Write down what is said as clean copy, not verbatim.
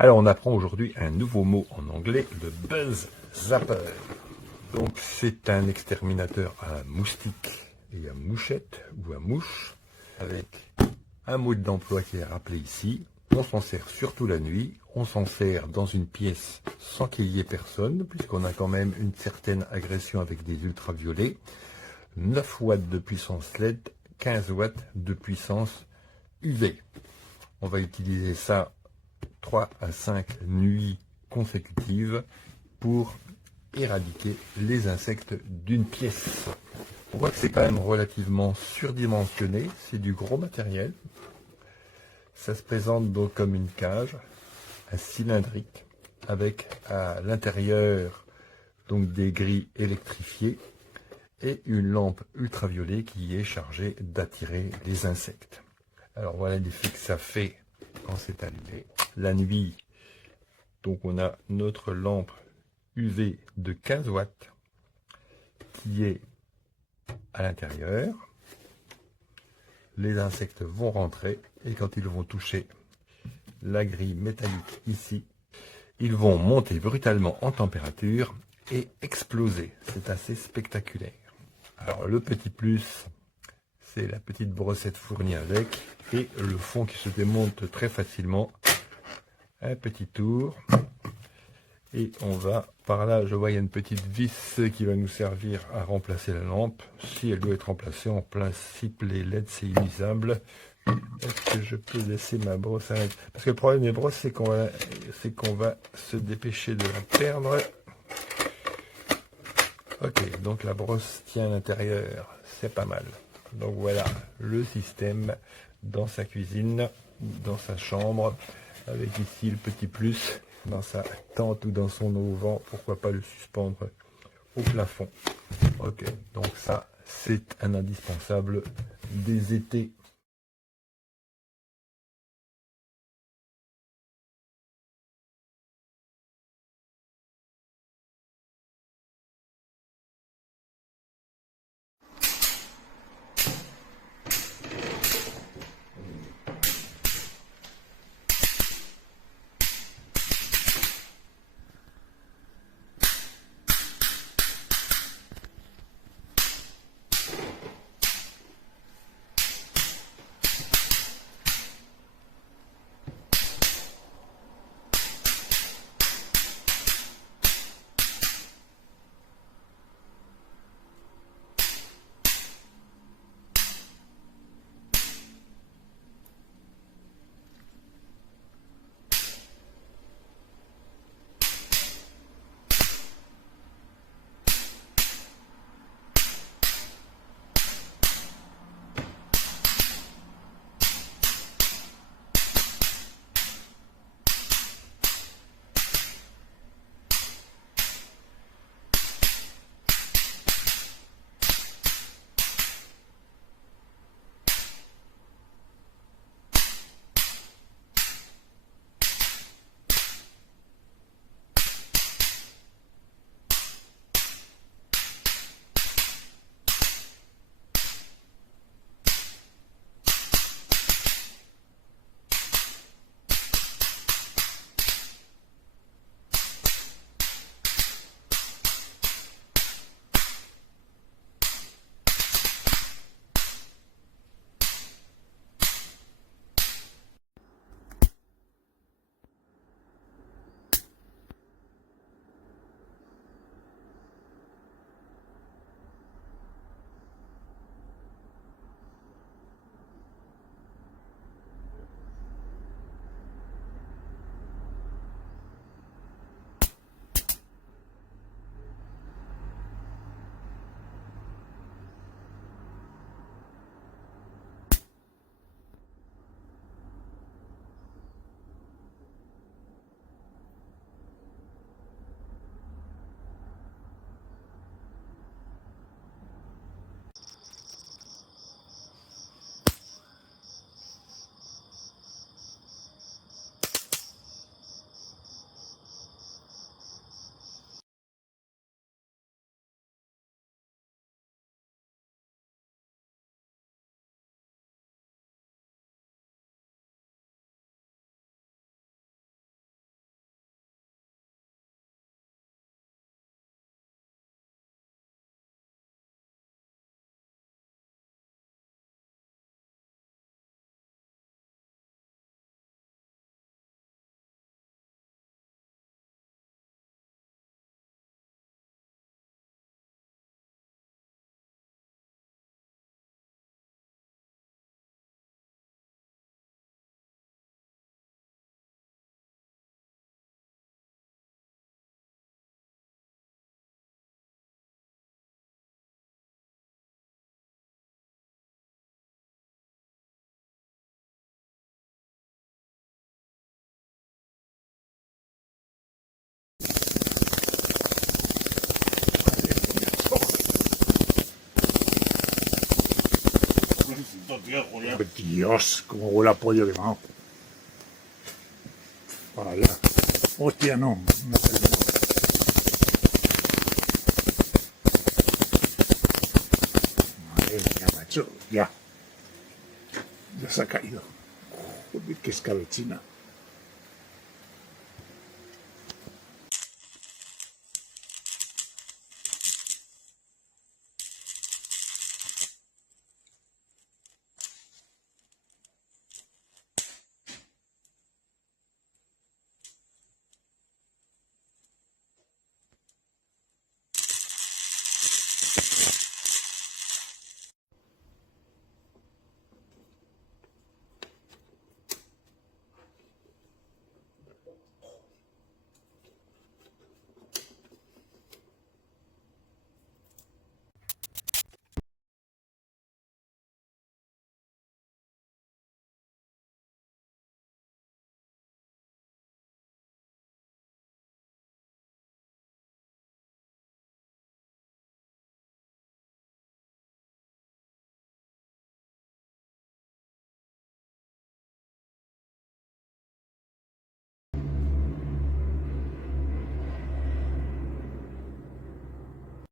Alors, on apprend aujourd'hui un nouveau mot en anglais, le buzz zapper. Donc, c'est un exterminateur à moustiques et à mouchettes ou à mouches, avec un mode d'emploi qui est rappelé ici. On s'en sert surtout la nuit, on s'en sert dans une pièce sans qu'il y ait personne, puisqu'on a quand même une certaine agression avec des ultraviolets. 9 watts de puissance LED, 15 watts de puissance UV. On va utiliser ça 3 à 5 nuits consécutives pour éradiquer les insectes d'une pièce. On voit que c'est quand même relativement surdimensionné, c'est du gros matériel. Ça se présente donc comme une cage, un cylindrique, avec à l'intérieur donc des grilles électrifiées et une lampe ultraviolet qui est chargée d'attirer les insectes. Alors voilà l'effet que ça fait quand c'est allumé. La nuit, donc on a notre lampe UV de 15 watts qui est à l'intérieur. Les insectes vont rentrer et quand ils vont toucher la grille métallique ici, ils vont monter brutalement en température et exploser. C'est assez spectaculaire. Alors le petit plus, c'est la petite brossette fournie avec et le fond qui se démonte très facilement. Un petit tour et on va par là. Je vois il y a une petite vis qui va nous servir à remplacer la lampe. Si elle doit être remplacée, en principe les LED c'est inusable. Est-ce que je peux laisser ma brosse à l'aide? Parce que le problème des brosses, c'est qu'on va se dépêcher de la perdre. Ok, donc la brosse tient à l'intérieur, c'est pas mal. Donc voilà le système dans sa cuisine, dans sa chambre, avec ici le petit plus, dans sa tente ou dans son auvent, pourquoi pas le suspendre au plafond. Ok, donc ça c'est un indispensable des étés. viejo ya. Dios, cómo huele a pollo quemado. Vaya. Hostia, no. No ha terminado. Madre mía, macho. Ya. Ya se ha caído. Joder, qué escabechina.